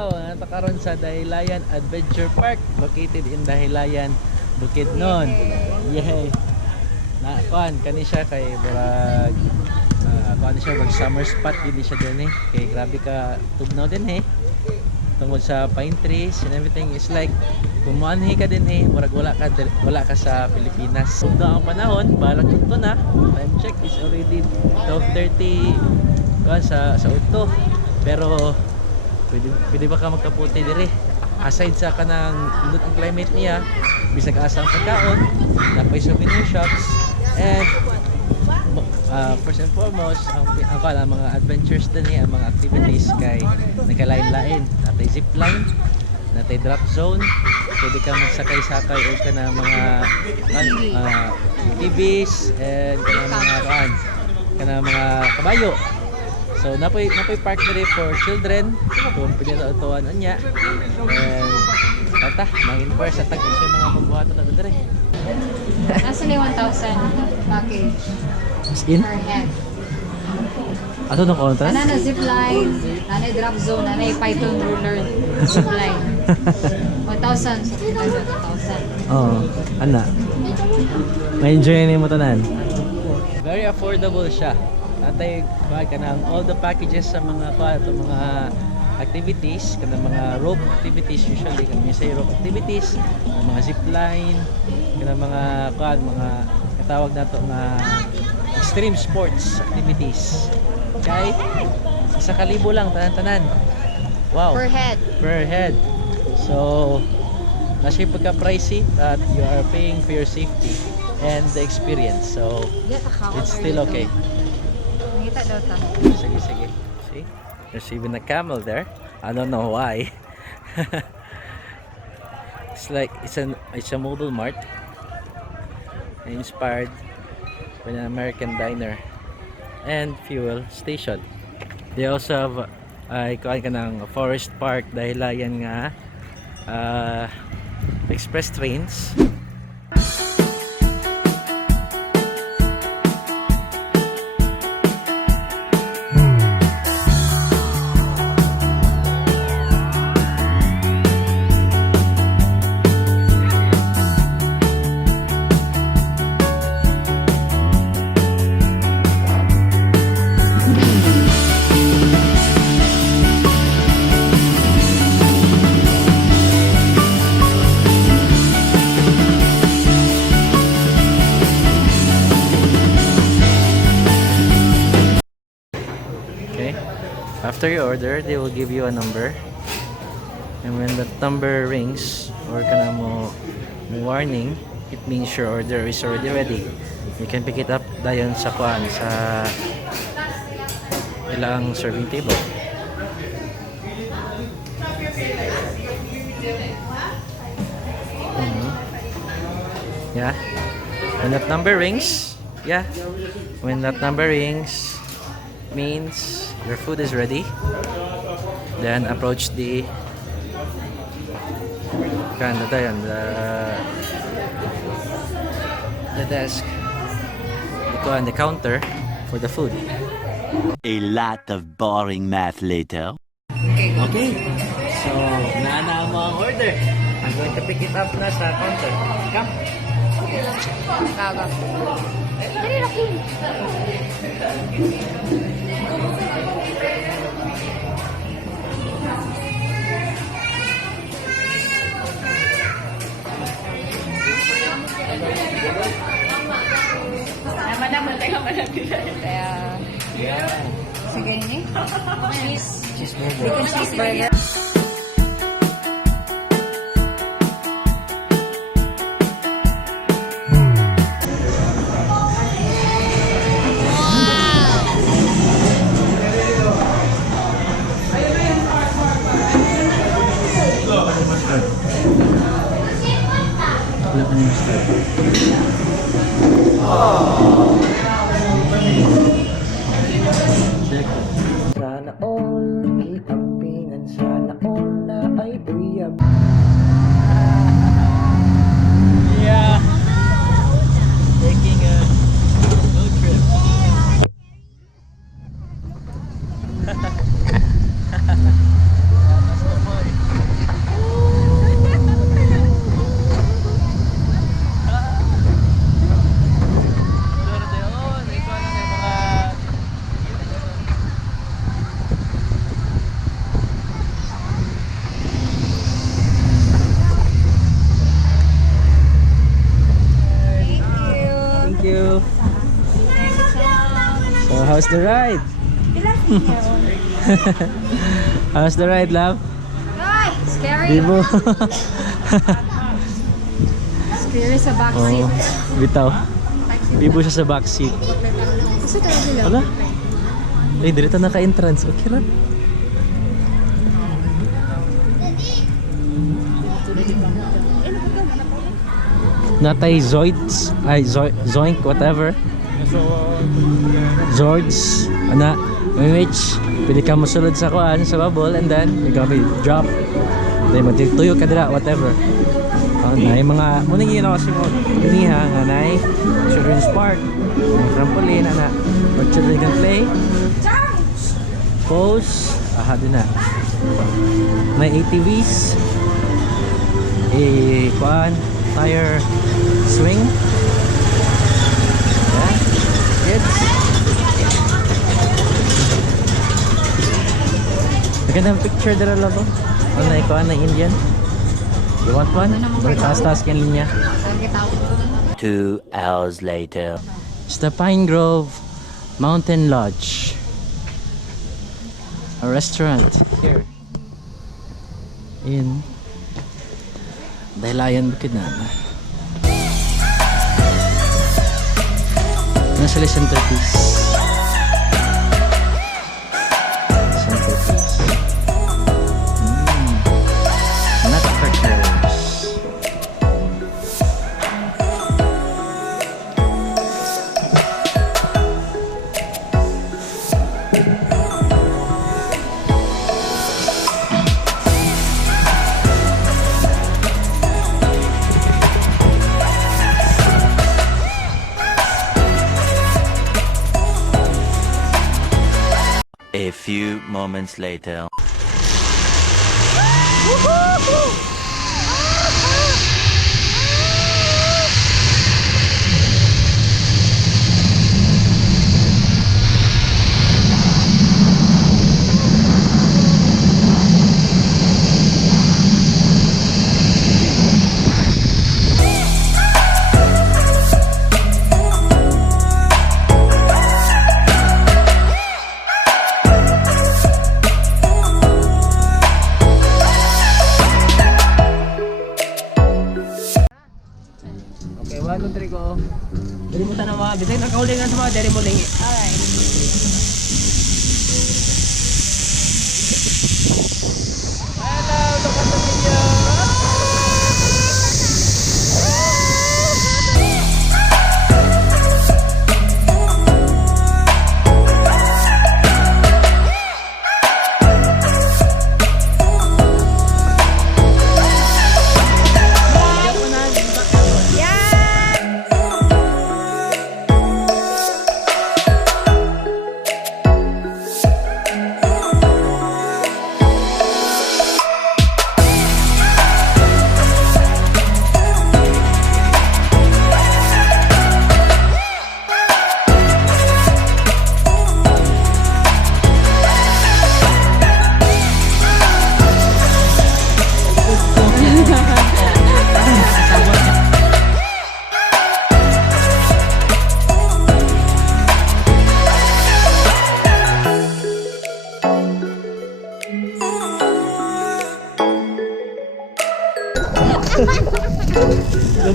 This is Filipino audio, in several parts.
adlaw, natakaroon sa Dahilayan Adventure Park located in Dahilayan, Bukidnon. Yay! Na kuan kani siya kay murag kuan siya mag summer spot gid siya din eh. Kay grabe ka tugnaw din eh. Tungod sa pine trees and everything is like kumuanhi ka din eh, murag wala ka sa Pilipinas. Sundo ang panahon, balak ito na. Time check is already 12:30 kuan sa udto. Pero pwede ba ka magkaputi dire? Aside sa kanang indot ang climate niya, bisag asa ang pagkaon, napay souvenir shops, and first and foremost, ang mga adventures din ang mga activities kay nagkalain-lain. Natay zipline, natay drop zone, pwede ka magsakay-sakay o ka na mga TVs and kana mga kabayo. So napoy park diri for children kung pwede na utuan niya. And tata, mangin first sa tag sa mga pagbuhaton na diri. Nasa 1,000 package In? per head. Ato nung kontra? Ana na zipline, ana drop zone, ana python roller zipline. 1,000 sa 1,000. Oo, ana. May enjoy ni mo tanan. Very affordable siya. Natay kanang all the packages sa mga activities, kanang mga rope activities usually kami say rope activities, mga zipline, kanang mga katawag nato nga extreme sports activities. Kay 1,000 lang tanan-tanan. Wow. Per head. Per head. So nasa pagka pricey that you are paying for your safety and the experience. So it's still okay. Nakita daw ta. Sige. See? There's even a camel there. I don't know why. It's like it's a mobile mart inspired by an American diner and fuel station. They also have ikuan ka ng Forest Park Dahilayan nga express trains. After you order, they will give you a number, and when that number rings or kana mo warning, it means your order is already ready. You can pick it up dayon sa kuan sa ilang serving table. Yeah, when that number rings, means your food is ready. Then approach the desk, the counter for the food. A lot of boring math later. Okay, so naana mo ang order. I'm going to pick it up na sa counter. Come. Kaga. Dali laki. Naman tayo kaya sige ni. Cheeseburger. Sana all itampingan, sana all na ay uyab. Yeah, taking a road trip. That's the point. How's the ride? How's the ride, love? Ay, scary. Bibo. Scary sa backseat. Oh, bitaw. Bibo siya sa backseat. Gusto tayo sila. Wala? Ay, dito naka-entrance. Okay lang. Natay Zoids, ay Zoink, whatever. Zords, ana, Mitch, pili ka mosulod sa kuan sa bubble and then ikaw may drop. Then magtuyo ka dira, whatever. Nay mga muna ginawa kasi mo niha nga nay children's park, trampoline ana, where children can play. Pose, aha din na. May ATVs, kuan, tire swing. Yeah, kids. Magandang picture dara labo. Ano na ikaw na Indian? You want one? Taas-taas kan linya. 2 hours later. It's the Pine Grove Mountain Lodge. A restaurant here in Dahilayan, Bukidnon. Nasa centerpiece. Centerpiece. Nutcrackers. A few moments later. Dari mo tanong mga bisay nakaulingan sa mga dari mo lingi. Alright. Hello, look at the video.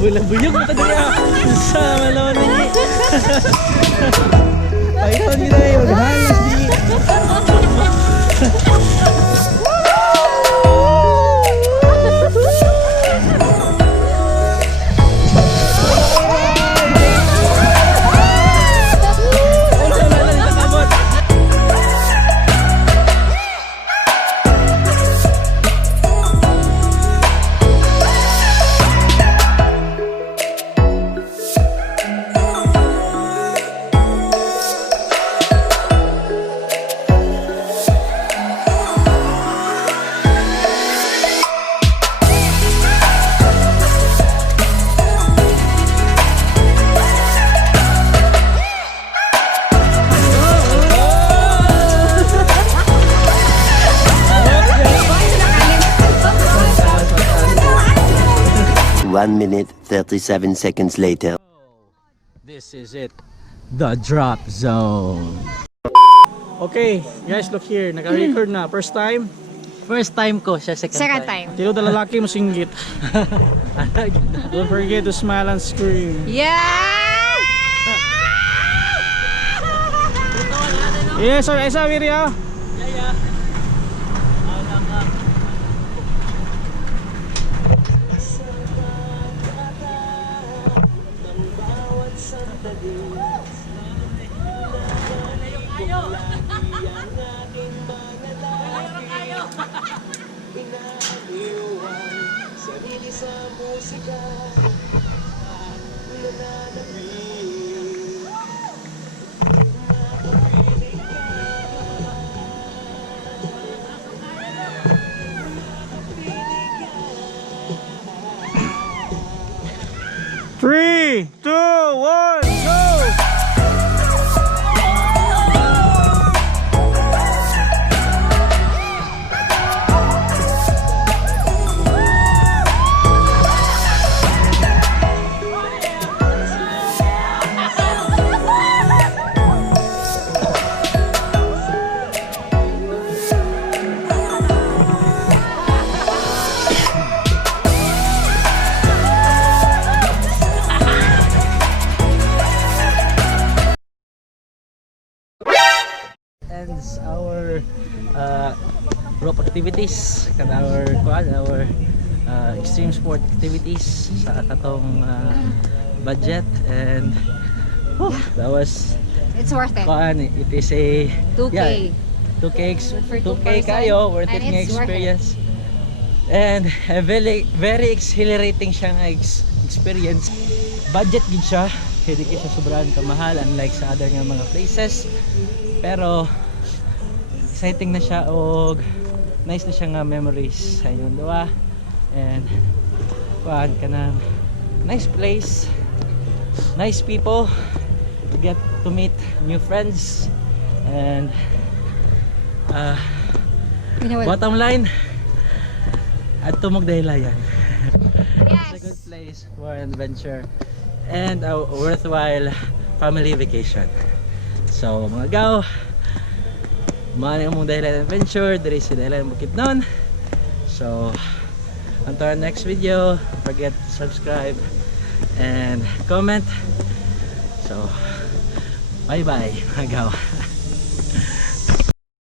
Labuyog mo tadaya sa malawon ni. Ayun gina maghalas di. One minute, 37 seconds later. This is it. The drop zone. Okay, guys, look here. Naka-record na. First time. First time ko, siya second time. Tilo na lalaki mo singgit. Don't forget to smile and scream. Yeah! Yes, sir. Isa video. Three, two, one, go! Ends our rope activities and our extreme sport activities sa katong budget, and that was It's worth it. it is a 2K. 2K For two 2K person, kayo, worth and it nga it's worth it. experience, and very exhilarating siya nga experience. Budget gid siya, hindi siya sobrang kamahal unlike sa other nga mga places, pero exciting na siya og nice na siya nga memories sa inyong duwa, and kuan kanang nice place, nice people, you get to meet new friends, and You know what? bottom line, at tumog Dahilayan. Yes. It's a good place for an adventure and a worthwhile family vacation. So mga gaw, maaari mong Dahilayan adventure diri sa Dahilayan Bukidnon. So until our next video, don't forget to subscribe and comment. So bye bye mga gaw.